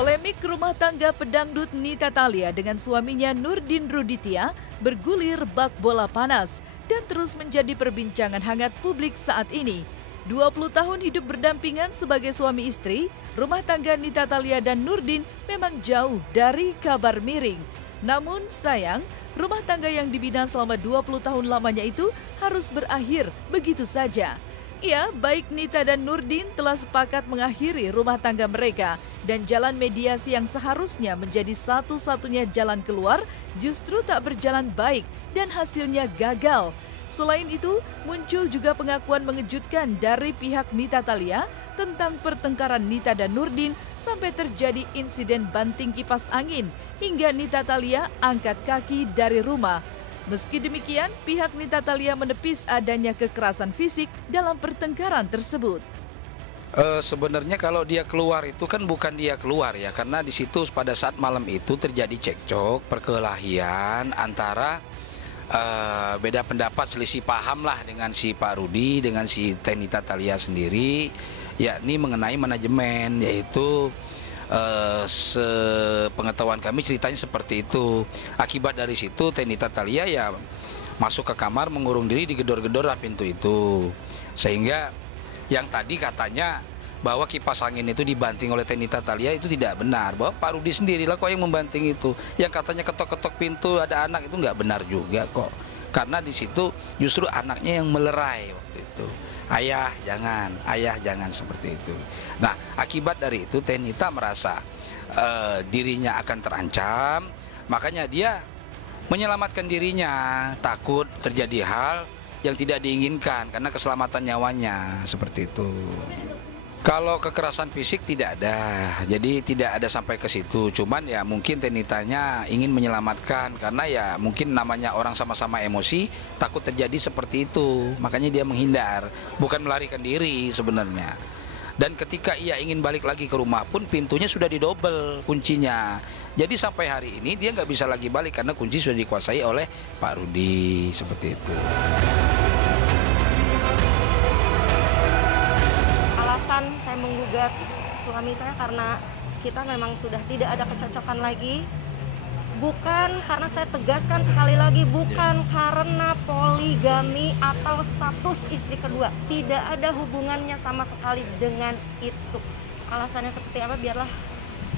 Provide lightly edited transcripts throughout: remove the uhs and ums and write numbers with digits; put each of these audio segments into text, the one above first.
Polemik rumah tangga pedangdut Nita Thalia dengan suaminya Nurdin Ruditya bergulir bak bola panas dan terus menjadi perbincangan hangat publik saat ini. 20 tahun hidup berdampingan sebagai suami istri, rumah tangga Nita Thalia dan Nurdin memang jauh dari kabar miring. Namun sayang, rumah tangga yang dibina selama 20 tahun lamanya itu harus berakhir begitu saja. Ya, baik Nita dan Nurdin telah sepakat mengakhiri rumah tangga mereka dan jalan mediasi yang seharusnya menjadi satu-satunya jalan keluar justru tak berjalan baik dan hasilnya gagal. Selain itu, muncul juga pengakuan mengejutkan dari pihak Nita Thalia tentang pertengkaran Nita dan Nurdin sampai terjadi insiden banting kipas angin hingga Nita Thalia angkat kaki dari rumah. Meski demikian, pihak Nita Thalia menepis adanya kekerasan fisik dalam pertengkaran tersebut. Sebenarnya kalau dia keluar itu kan bukan dia keluar ya, karena di situ pada saat malam itu terjadi cekcok, perkelahian antara beda pendapat, selisih paham lah dengan si Pak Rudi, dengan si Nita Thalia sendiri, yakni mengenai manajemen, yaitu sepengetahuan kami ceritanya seperti itu. Akibat dari situ Nita Thalia ya masuk ke kamar, mengurung diri, digedor-gedor pintu itu, sehingga yang tadi katanya bahwa kipas angin itu dibanting oleh Nita Thalia itu tidak benar, bahwa Pak Rudi sendirilah kok yang membanting itu. Yang katanya ketok-ketok pintu ada anak itu nggak benar juga kok, karena di situ justru anaknya yang melerai waktu itu. Ayah jangan seperti itu. Nah, akibat dari itu Nita merasa dirinya akan terancam, makanya dia menyelamatkan dirinya, takut terjadi hal yang tidak diinginkan karena keselamatan nyawanya, seperti itu. Kalau kekerasan fisik tidak ada, jadi tidak ada sampai ke situ. Cuman ya mungkin Nitanya ingin menyelamatkan karena ya mungkin namanya orang sama-sama emosi, takut terjadi seperti itu. Makanya dia menghindar, bukan melarikan diri sebenarnya. Dan ketika ia ingin balik lagi ke rumah pun pintunya sudah didobel kuncinya. Jadi sampai hari ini dia nggak bisa lagi balik karena kunci sudah dikuasai oleh Pak Rudi, seperti itu. Saya menggugat suami saya karena kita memang sudah tidak ada kecocokan lagi. Bukan karena saya tegaskan sekali lagi, bukan karena poligami atau status istri kedua. Tidak ada hubungannya sama sekali dengan itu. Alasannya seperti apa biarlah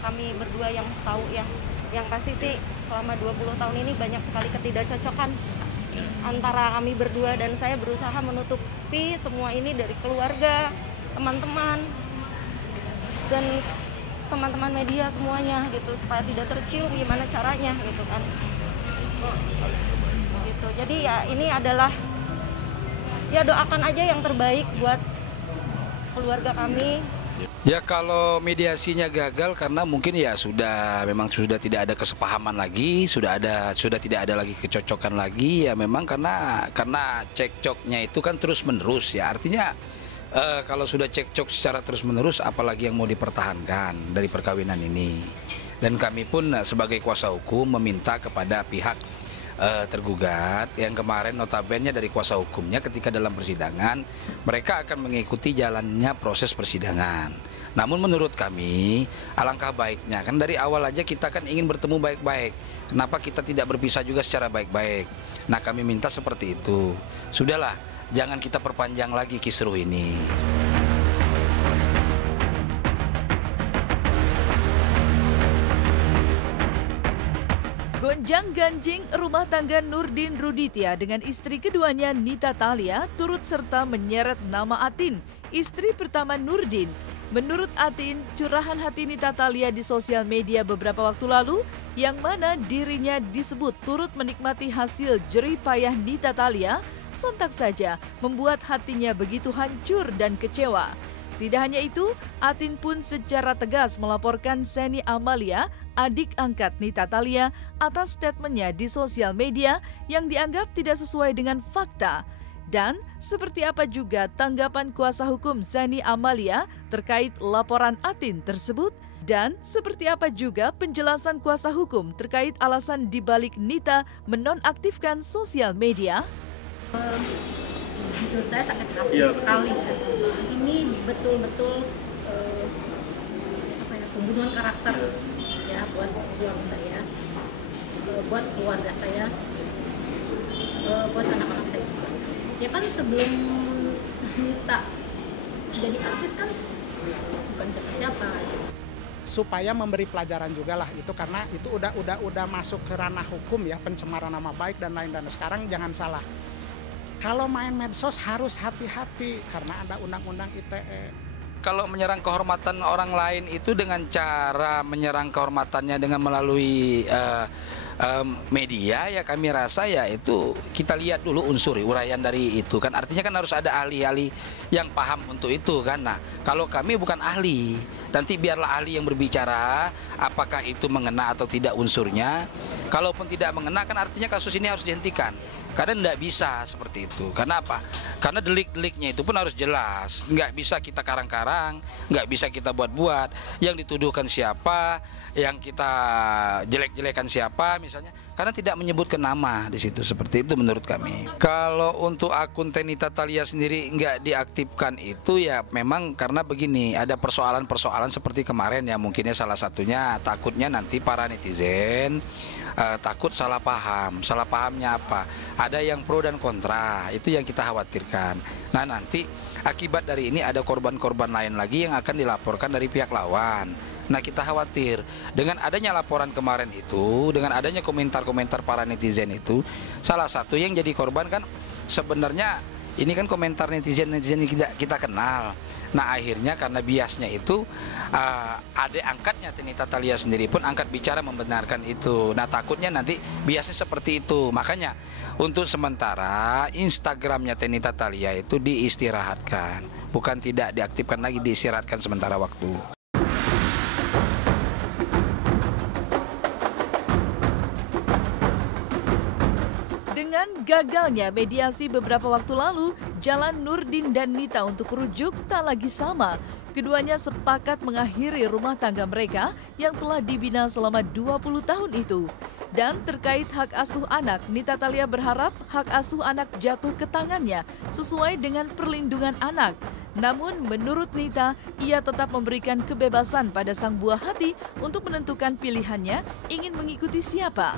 kami berdua yang tahu ya. Yang pasti sih selama 20 tahun ini banyak sekali ketidakcocokan antara kami berdua, dan saya berusaha menutupi semua ini dari keluarga, teman-teman, dan teman-teman media semuanya gitu, supaya tidak tercium gimana caranya gitu kan. Gitu. Jadi ya ini adalah ya doakan aja yang terbaik buat keluarga kami. Ya kalau mediasinya gagal karena mungkin ya memang sudah tidak ada kesepahaman lagi, sudah tidak ada lagi kecocokan lagi, ya memang karena cekcoknya itu kan terus-menerus ya, artinya kalau sudah cekcok secara terus-menerus, apalagi yang mau dipertahankan dari perkawinan ini. Dan kami pun sebagai kuasa hukum meminta kepada pihak tergugat yang kemarin notabene dari kuasa hukumnya ketika dalam persidangan mereka akan mengikuti jalannya proses persidangan. Namun menurut kami alangkah baiknya, kan dari awal aja kita kan ingin bertemu baik-baik. Kenapa kita tidak berpisah juga secara baik-baik? Nah, kami minta seperti itu. Sudahlah, jangan kita perpanjang lagi kisruh ini. Gonjang-ganjing rumah tangga Nurdin Ruditya dengan istri keduanya Nita Thalia turut serta menyeret nama Atin, istri pertama Nurdin. Menurut Atin, curahan hati Nita Thalia di sosial media beberapa waktu lalu, yang mana dirinya disebut turut menikmati hasil jerih payah Nita Thalia, sontak saja membuat hatinya begitu hancur dan kecewa. Tidak hanya itu, Atin pun secara tegas melaporkan Seni Amalia, adik angkat Nita Thalia, atas statementnya di sosial media yang dianggap tidak sesuai dengan fakta. Dan seperti apa juga tanggapan kuasa hukum Seni Amalia terkait laporan Atin tersebut? Dan seperti apa juga penjelasan kuasa hukum terkait alasan dibalik Nita menonaktifkan sosial media? Jujur saya sakit hati sekali. Ini betul-betul pembunuhan karakter ya buat suami saya, buat keluarga saya, buat anak-anak saya juga. Ya kan sebelum Nita jadi artis kan bukan siapa-siapa. Supaya memberi pelajaran juga lah itu, karena itu udah masuk ke ranah hukum ya, pencemaran nama baik dan lain. Dan sekarang jangan salah, kalau main medsos harus hati-hati karena ada undang-undang ITE. Kalau menyerang kehormatan orang lain itu dengan cara menyerang kehormatannya dengan melalui media, ya kami rasa ya itu kita lihat dulu unsur uraian dari itu kan, artinya kan harus ada ahli-ahli yang paham untuk itu kan. Nah kalau kami bukan ahli, nanti biarlah ahli yang berbicara apakah itu mengena atau tidak unsurnya. Kalaupun tidak mengena kan artinya kasus ini harus dihentikan, karena tidak bisa seperti itu. Karena apa? Karena delik-deliknya itu pun harus jelas, nggak bisa kita karang-karang, nggak bisa kita buat-buat yang dituduhkan siapa, yang kita jelek-jelekan siapa misalnya, karena tidak menyebutkan nama di situ. Seperti itu menurut kami. Kalau untuk akun Tenita Thalia sendiri nggak diaktifkan itu ya memang karena begini, ada persoalan-persoalan seperti kemarin ya, mungkinnya salah satunya takutnya nanti para netizen takut salah paham. Salah pahamnya apa? Ada yang pro dan kontra, itu yang kita khawatirkan. Nah nanti akibat dari ini ada korban-korban lain lagi yang akan dilaporkan dari pihak lawan. Nah kita khawatir dengan adanya laporan kemarin itu, dengan adanya komentar-komentar para netizen itu, salah satu yang jadi korban kan sebenarnya ini kan komentar netizen-netizen yang kita kenal. Nah akhirnya karena biasnya itu adik angkatnya Tenita Thalia sendiri pun angkat bicara membenarkan itu. Nah takutnya nanti biasanya seperti itu. Makanya untuk sementara Instagramnya Tenita Thalia itu diistirahatkan, bukan tidak diaktifkan lagi, diistirahatkan sementara waktu. Dengan gagalnya mediasi beberapa waktu lalu, jalan Nurdin dan Nita untuk rujuk tak lagi sama. Keduanya sepakat mengakhiri rumah tangga mereka yang telah dibina selama 20 tahun itu. Dan terkait hak asuh anak, Nita Thalia berharap hak asuh anak jatuh ke tangannya sesuai dengan perlindungan anak. Namun menurut Nita, ia tetap memberikan kebebasan pada sang buah hati untuk menentukan pilihannya ingin mengikuti siapa.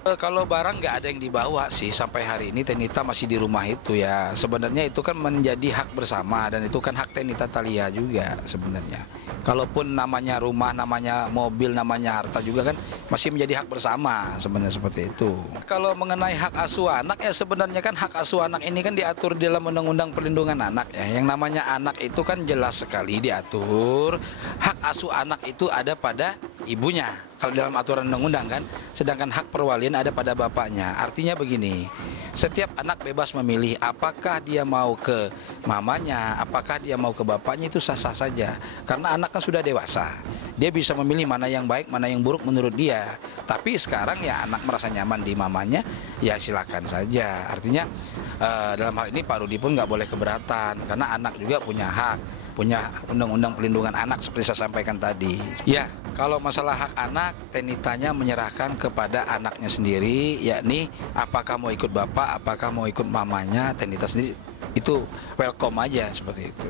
Kalau barang nggak ada yang dibawa sih sampai hari ini, Tenita masih di rumah itu ya. Sebenarnya itu kan menjadi hak bersama dan itu kan hak Tenita Thalia juga sebenarnya. Kalaupun namanya rumah, namanya mobil, namanya harta juga kan masih menjadi hak bersama sebenarnya seperti itu. Kalau mengenai hak asuh anak ya sebenarnya kan hak asuh anak ini kan diatur dalam Undang-Undang Perlindungan Anak ya. Yang namanya anak itu kan jelas sekali diatur. Hak asuh anak itu ada pada ibunya kalau dalam aturan undang-undang kan, sedangkan hak perwalian ada pada bapaknya. Artinya begini, setiap anak bebas memilih apakah dia mau ke mamanya, apakah dia mau ke bapaknya, itu sah-sah saja. Karena anak kan sudah dewasa, dia bisa memilih mana yang baik, mana yang buruk menurut dia. Tapi sekarang ya anak merasa nyaman di mamanya, ya silakan saja. Artinya dalam hal ini Pak Rudi pun nggak boleh keberatan, karena anak juga punya hak, punya Undang-Undang Perlindungan Anak seperti saya sampaikan tadi. Ya, kalau masalah hak anak, Tenitanya menyerahkan kepada anaknya sendiri, yakni apakah mau ikut bapak, apakah mau ikut mamanya. Tenita sendiri itu welcome aja seperti itu.